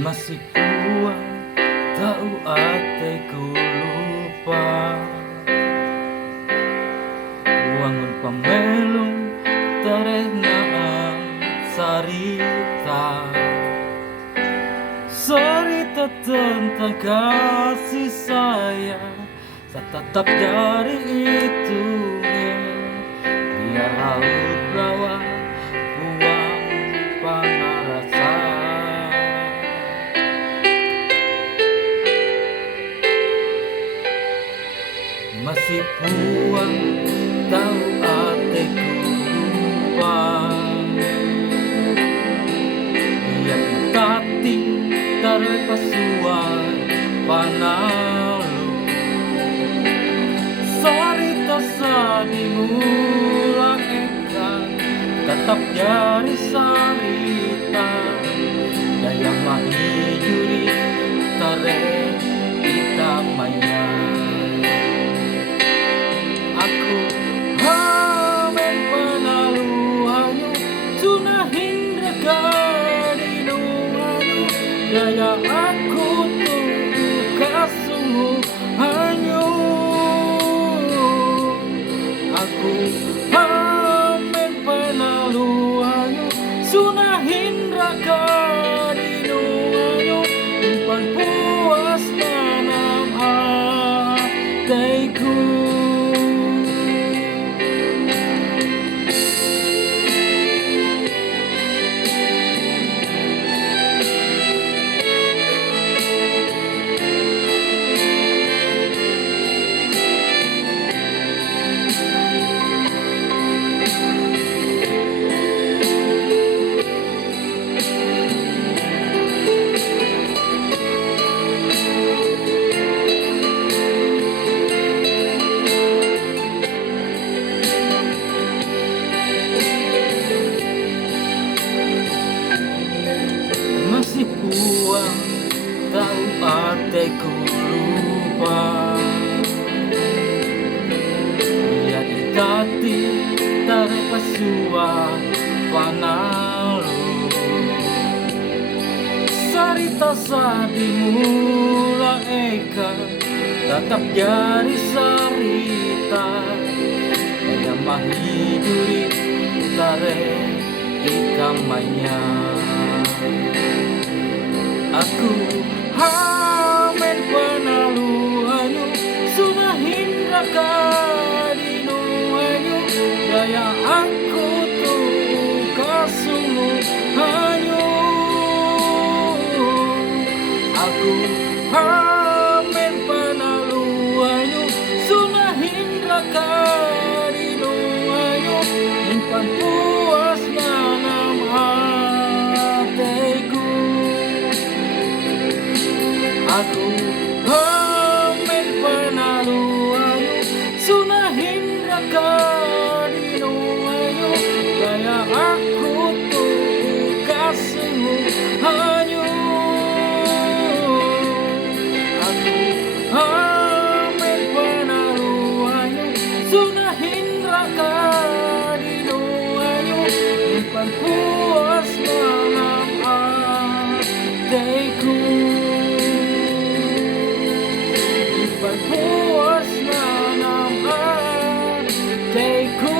Masih kuat tahu atiku lupa. Wangun pamelong tarengaan sarita, cerita tentang kasih sayang tetap dari itu. Biar laut rawa buang pangarasa. Masih puang tahu atiku lupa. Biar tati tarik pasuan panalu, sarita sadimula ekan tetap jadi sarita. Daya mahijuri tarik kita maya. Aku hamen penaluhanyu sunah hindra kadinunganyu. Daya aku tunggu kasungguhanyu. Aku hamen penaluhanyu sunah hindra kadinunganyu. Impan puas tanam hatiku. Masih puang tahu atiku lupa. Biar itati tarik pasuan panalu, sarita sadimula eka tetap jadi sarita. Daya mahijuri tarik ikamanya. Aku hamen penaluhanyu sunah hindra kadinunganyu. Daya aku tuh kasungguhanyu. Aku hamen penaluhanyu sunah hindra kadinunganyu. Impan puas nanam hatiku. Aku hamen penaluhanyu sunah hindra kadinunganyu. Daya aku tuh kasungguhanyu. Aku hamen penaluhanyu sunah hindra kadinunganyu. Impan puas nanam hatiku. Puas nanam hatiku.